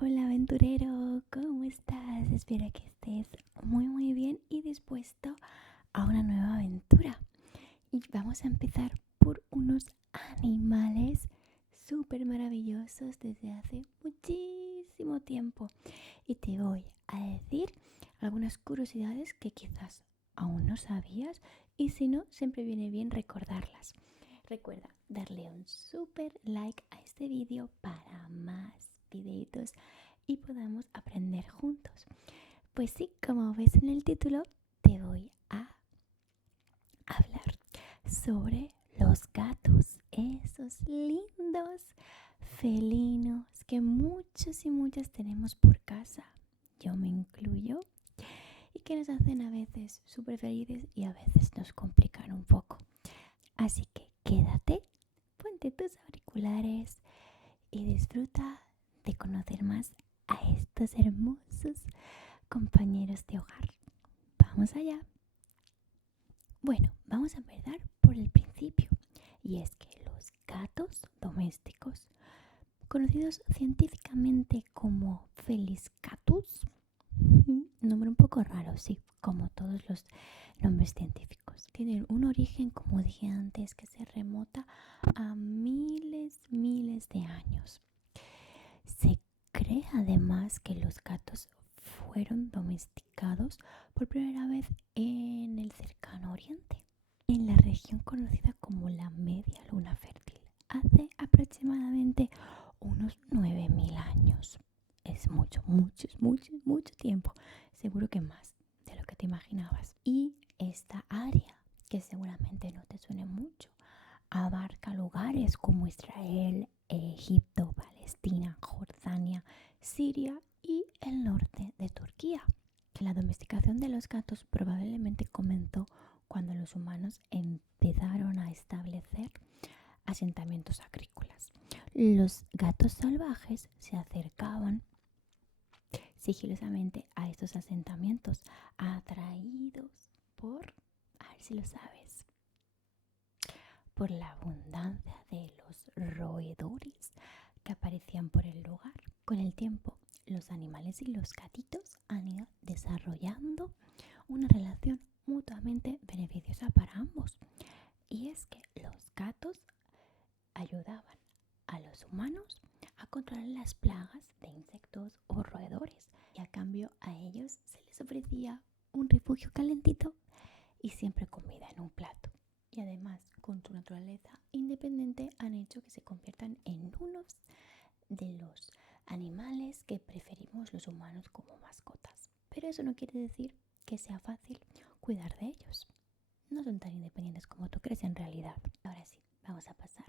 Hola aventurero, ¿cómo estás? Espero que estés muy bien y dispuesto a una nueva aventura. Y vamos a empezar por unos animales súper maravillosos desde hace muchísimo tiempo. Y te voy a decir algunas curiosidades que quizás aún no sabías y si no, siempre viene bien recordarlas. Recuerda darle un súper like a este vídeo para más videitos y podamos aprender juntos. Pues sí, como ves en el título, te voy a hablar sobre los gatos, esos lindos felinos que muchos y muchas tenemos por casa, yo me incluyo, y que nos hacen a veces súper felices y a veces nos complican un poco. Así que quédate, ponte tus auriculares y disfruta de conocer más a estos hermosos compañeros de hogar. Vamos allá. Bueno, vamos a empezar por el principio. Y es que los gatos domésticos, conocidos científicamente como Felis catus, nombre un poco raro, sí, como todos los nombres científicos, tienen un origen, como dije antes, que se remota a miles de años. Se cree además que los gatos fueron domesticados por primera vez en el cercano oriente, en la región conocida como la Media Luna Fértil, hace aproximadamente unos 9000 años. Es mucho tiempo, seguro que más de lo que te imaginabas. Y esta área, que seguramente no te suene mucho, abarca lugares como Israel, Egipto, Palestina, Jordania, Siria y el norte de Turquía. La domesticación de los gatos probablemente comenzó cuando los humanos empezaron a establecer asentamientos agrícolas. Los gatos salvajes se acercaban sigilosamente a estos asentamientos, atraídos por, a ver si lo sabes, por la abundancia de los roedores que aparecían por el lugar. Con el tiempo, los animales y los gatitos han ido desarrollando una relación mutuamente beneficiosa para ambos. Y es que los gatos ayudaban a los humanos a controlar las plagas de insectos o roedores. Y a cambio a ellos se les ofrecía un refugio calentito y siempre comida en un plato. Y además, con su naturaleza independiente, han hecho que se conviertan en unos de los animales que preferimos los humanos como mascotas. Pero eso no quiere decir que sea fácil cuidar de ellos. No son tan independientes como tú crees en realidad. Ahora sí, vamos a pasar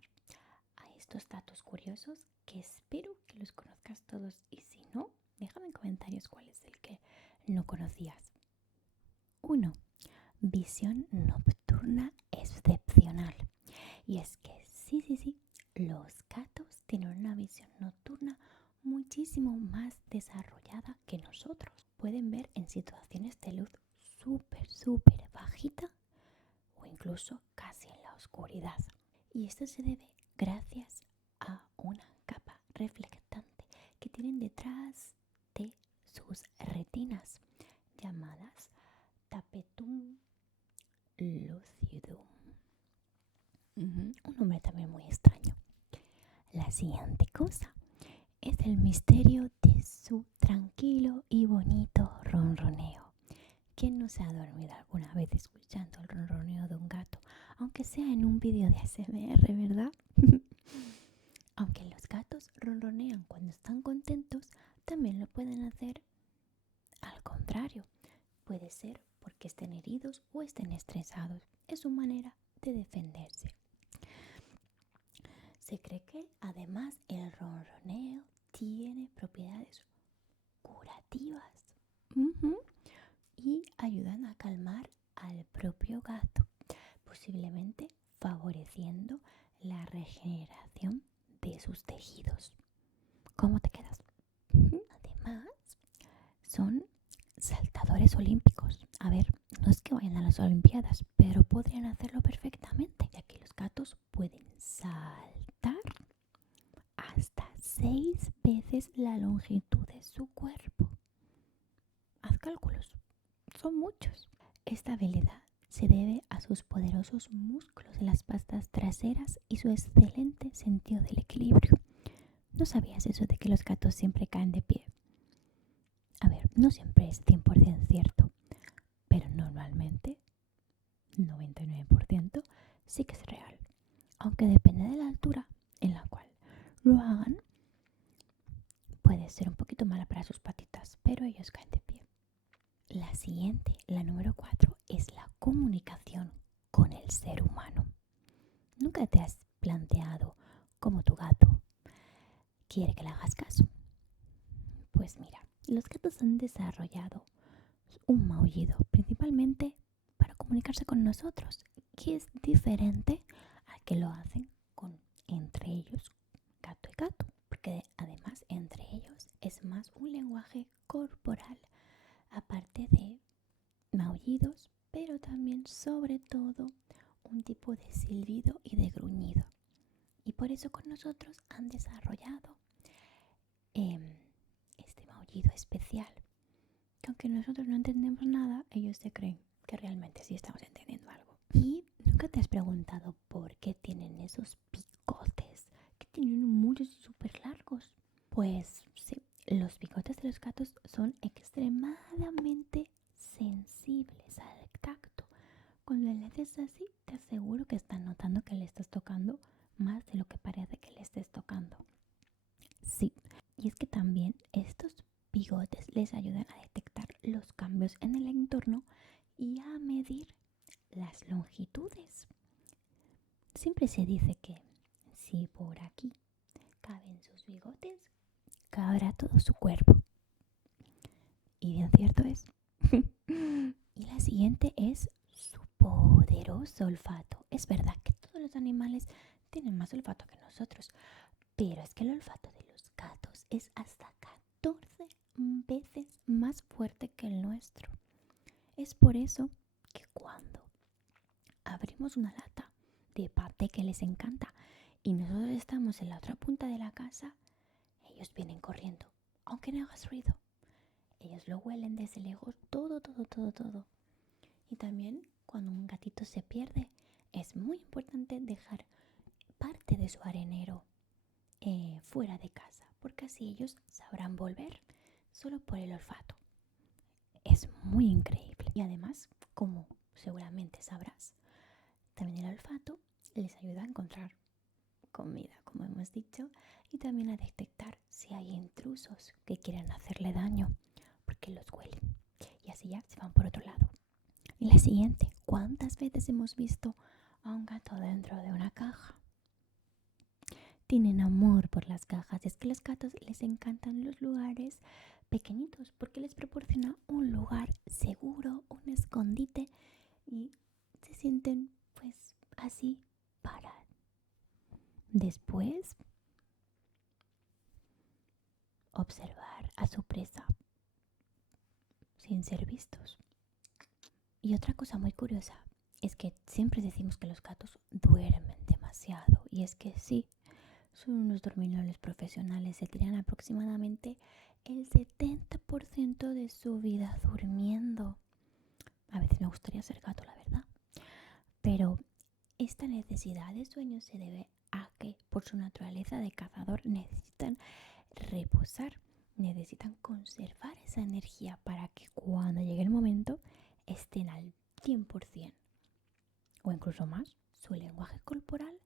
a estos datos curiosos que espero que los conozcas todos, y si no, déjame en comentarios cuál es el que no conocías. 1. Visión nocturna excepcional. Y es que sí, los gatos tienen una visión nocturna muchísimo más desarrollada que nosotros. Pueden ver en situaciones de luz súper bajita o incluso casi en la oscuridad. Y esto se debe gracias a una capa reflectante que tienen detrás de sus retinas, llamadas tapetum lucidum. Un nombre también muy extraño. La siguiente cosa es el misterio de su tranquilo y bonito ronroneo. ¿Quién no se ha dormido alguna vez escuchando el ronroneo de un gato? Aunque sea en un vídeo de ASMR, ¿verdad? Aunque los gatos ronronean cuando están contentos, también lo pueden hacer al contrario. Puede ser porque estén heridos o estén estresados. Es su manera de defenderse. Se cree que además el ronroneo tiene propiedades curativas y ayudan a calmar al propio gato, posiblemente favoreciendo la regeneración de sus tejidos. ¿Cómo te quedas? Además, son saltadores olímpicos. A ver, no es que vayan a las Olimpiadas, pero podrían hacerlo perfectamente, ya que los gatos pueden saltar hasta 6 veces la longitud longitud de su cuerpo. Haz cálculos, son muchos. Esta habilidad se debe a sus poderosos músculos en las patas traseras y su excelente sentido del equilibrio. ¿No sabías eso de que los gatos siempre caen de pie? A ver, no siempre es 100% cierto, pero normalmente, 99%, sí que es real. Aunque depende de la altura en la cual lo hagan, puede ser un poquito mala para sus patitas, pero ellos caen de pie. La siguiente, la número 4, es la comunicación con el ser humano. ¿Nunca te has planteado cómo tu gato quiere que le hagas caso? Pues mira, los gatos han desarrollado un maullido principalmente para comunicarse con nosotros, que es diferente a que lo hacen entre ellos, gato y gato, porque además entre ellos es más un lenguaje corporal, aparte de maullidos, pero también sobre todo un tipo de silbido y de gruñido. Y por eso con nosotros han desarrollado este maullido especial, que aunque nosotros no entendemos nada, ellos se creen que realmente sí estamos entendiendo algo. ¿Y nunca te has preguntado por qué tienen esos bigotes que tienen muchos y súper largos? Pues sí, los bigotes de los gatos son extremadamente sensibles al tacto. Cuando le haces así, te aseguro que están notando que le estás tocando más de lo que parece que le estés tocando. Sí, y es que también estos bigotes les ayudan a detectar los cambios en el entorno y a medir las longitudes. Siempre se dice que si por aquí caben sus bigotes, cabrá todo su cuerpo. Y bien cierto es. Y la siguiente es su poderoso olfato. Es verdad que todos los animales tienen más olfato que nosotros, pero es que el olfato de los gatos es hasta 14 veces más fuerte que el nuestro. Es por eso que cuando abrimos una lata de paté que les encanta y nosotros estamos en la otra punta de la casa, ellos vienen corriendo, aunque no hagas ruido. Ellos lo huelen desde lejos, todo. Y también cuando un gatito se pierde, es muy importante dejar parte de su arenero fuera de casa, porque así ellos sabrán volver solo por el olfato. Es muy increíble. Y además, como seguramente sabrás, también el olfato les ayuda a encontrar comida, como hemos dicho, y también a detectar si hay intrusos que quieren hacerle daño, porque los huelen y así ya se van por otro lado. Y la siguiente, ¿cuántas veces hemos visto a un gato dentro de una caja? Tienen amor por las cajas. Es que a los gatos les encantan los lugares pequeñitos porque les proporciona un lugar seguro, un escondite y se sienten pues así para después observar a su presa sin ser vistos. Y otra cosa muy curiosa es que siempre decimos que los gatos duermen demasiado, y es que sí, son unos dormilones profesionales, se tiran aproximadamente el 70% de su vida durmiendo. A veces me gustaría ser gato, la verdad, pero esta necesidad de sueño se debe a que por su naturaleza de cazador necesitan reposar, necesitan conservar esa energía para que cuando llegue el momento estén al 100% o incluso más. Su lenguaje corporal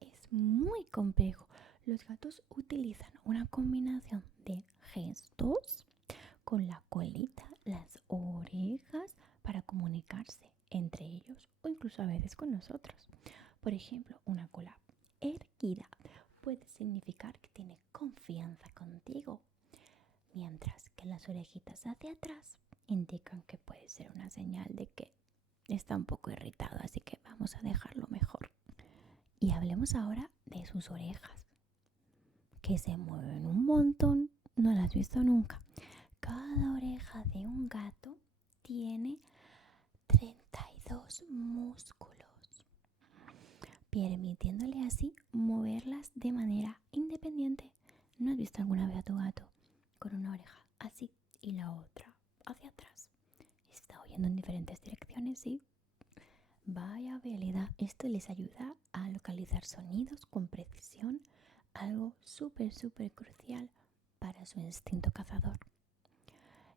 es muy complejo. Los gatos utilizan una combinación de gestos con la colita, las orejas para comunicarse entre ellos o incluso a veces con nosotros. Por ejemplo, una cola erguida puede significar que tiene confianza contigo, mientras que las orejitas hacia atrás indican que puede ser una señal de que está un poco irritado, así que vamos a dejarlo mejor. Y hablemos ahora de sus orejas, que se mueven un montón. No las has visto nunca. Cada oreja de un gato tiene 32 músculos, permitiéndole así moverlas de manera independiente. ¿No has visto alguna vez a tu gato con una oreja así y la otra hacia atrás. Está oyendo en diferentes direcciones, ¿sí? Vaya habilidad. Esto les ayuda a localizar sonidos con precisión, algo súper crucial para su instinto cazador.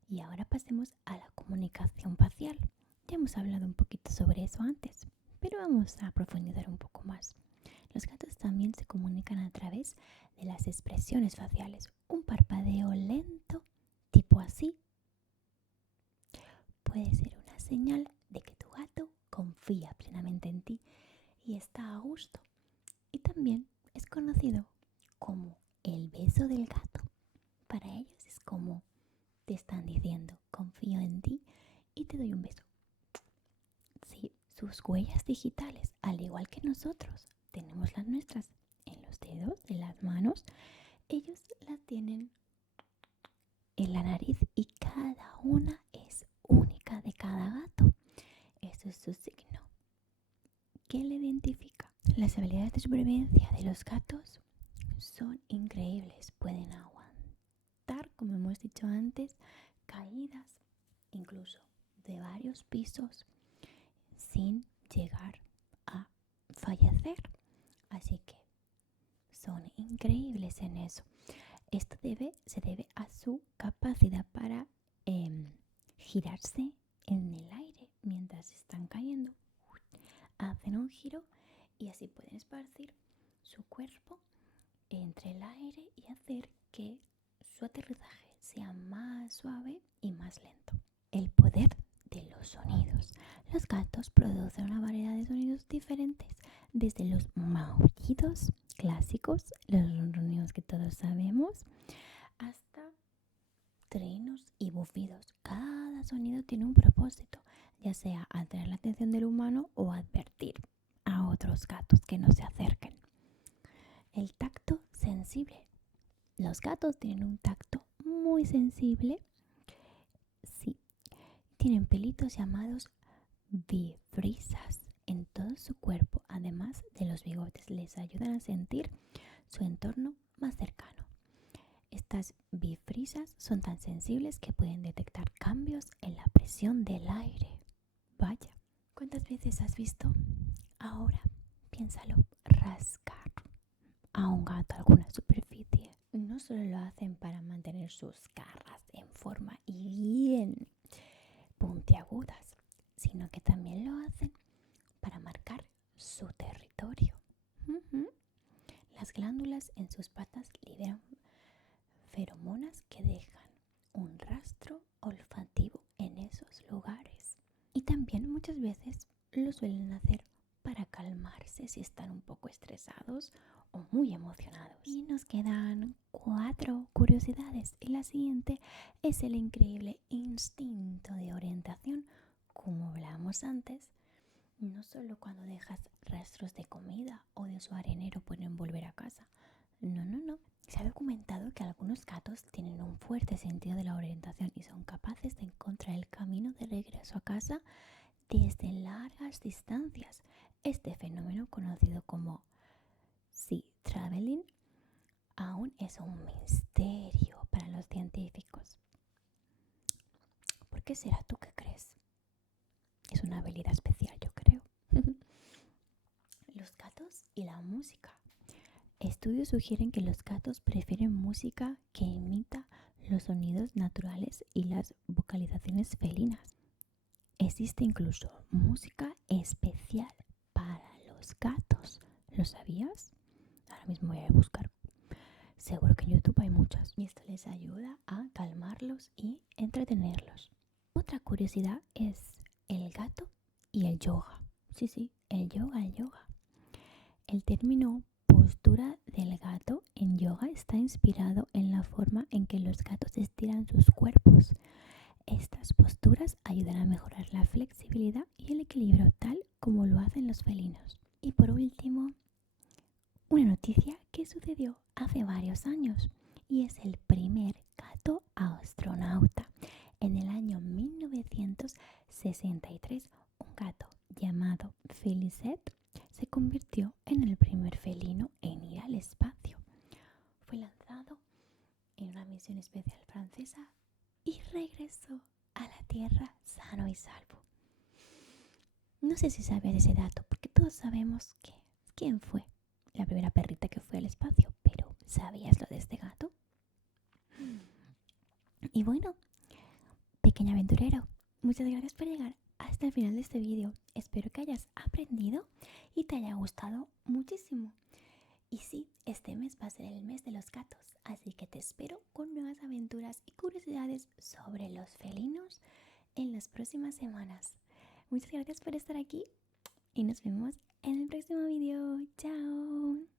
Y ahora pasemos a la comunicación facial. Ya hemos hablado un poquito sobre eso antes, pero vamos a profundizar un poco más. Los gatos también se comunican a través de las expresiones faciales. Un parpadeo lento, tipo así, puede ser una señal de que tu gato confía plenamente en ti y está a gusto. Y también es conocido como el beso del gato. Para ellos es como te están diciendo, confío en ti y te doy un beso. Sí, sus huellas digitales, al igual que nosotros, tenemos las nuestras en los dedos, en las manos, ellos las tienen en la nariz y cada una es única de cada gato. Eso es su signo. ¿Qué le identifica? Las habilidades de supervivencia de los gatos son increíbles. Pueden aguantar, como hemos dicho antes, caídas, incluso de varios pisos, sin llegar a fallecer. Así que son increíbles en eso. Esto se debe a su capacidad para girarse en el aire mientras están cayendo. Hacen un giro y así pueden esparcir su cuerpo entre el aire y hacer que su aterrizaje sea más suave y más lento. El poder de los sonidos. Los gatos producen una variedad de sonidos diferentes, desde los maullidos clásicos, los ronroneos que todos sabemos, hasta trinos y bufidos. Cada sonido tiene un propósito, ya sea atraer la atención del humano o advertir a otros gatos que no se acerquen. El tacto sensible. Los gatos tienen un tacto muy sensible. Sí, tienen pelitos llamados bifrisas en todo su cuerpo, además de los bigotes. Les ayudan a sentir su entorno más cercano. Estas bifrisas son tan sensibles que pueden detectar cambios en la presión del aire. Vaya, ¿cuántas veces has visto? Ahora, piénsalo, rascar a un gato alguna superficie. No solo lo hacen para mantener sus garras en forma y bien puntiagudas, sino que también lo hacen para marcar su territorio. Las glándulas en sus patas liberan feromonas que dejan un rastro olfativo en esos lugares. Y también muchas veces lo suelen hacer para calmarse si están un poco estresados o muy emocionados. Y nos quedan 4 curiosidades. Y la siguiente es el increíble instinto de orientación. Como hablábamos antes, no solo cuando dejas rastros de comida o de su arenero pueden volver a casa. No. Se ha documentado que algunos gatos tienen un fuerte sentido de la orientación y son capaces de encontrar el camino de regreso a casa desde largas distancias. Este fenómeno, conocido como sea traveling, aún es un misterio para los científicos. ¿Por qué será? ¿Tú qué crees? Es una habilidad especial, yo creo. Los gatos y la música. Estudios sugieren que los gatos prefieren música que imita los sonidos naturales y las vocalizaciones felinas. Existe incluso música especial para los gatos. ¿Lo sabías? Ahora mismo voy a buscar. Seguro que en YouTube hay muchas. Y esto les ayuda a calmarlos y entretenerlos. Otra curiosidad es el gato y el yoga. Sí, el yoga. El término postura del gato en yoga está inspirado en la forma en que los gatos estiran sus cuerpos. Estas posturas ayudan a mejorar la flexibilidad y el equilibrio tal como lo hacen los felinos. Y por último, una noticia que sucedió hace varios años y es el primer gato astronauta. En el año 1963, un gato llamado Felicette se convirtió en el primer felino en ir al espacio. Fue lanzado en una misión especial regresó a la Tierra sano y salvo. No sé si sabías ese dato, porque todos sabemos quién fue la primera perrita que fue al espacio, pero ¿sabías lo de este gato? Y bueno, pequeño aventurero, muchas gracias por llegar hasta el final de este vídeo. Espero que hayas aprendido y te haya gustado muchísimo. Y sí, este mes va a ser el mes de los gatos, así que te espero con nuevas aventuras y curiosidades sobre los felinos en las próximas semanas. Muchas gracias por estar aquí y nos vemos en el próximo vídeo. ¡Chao!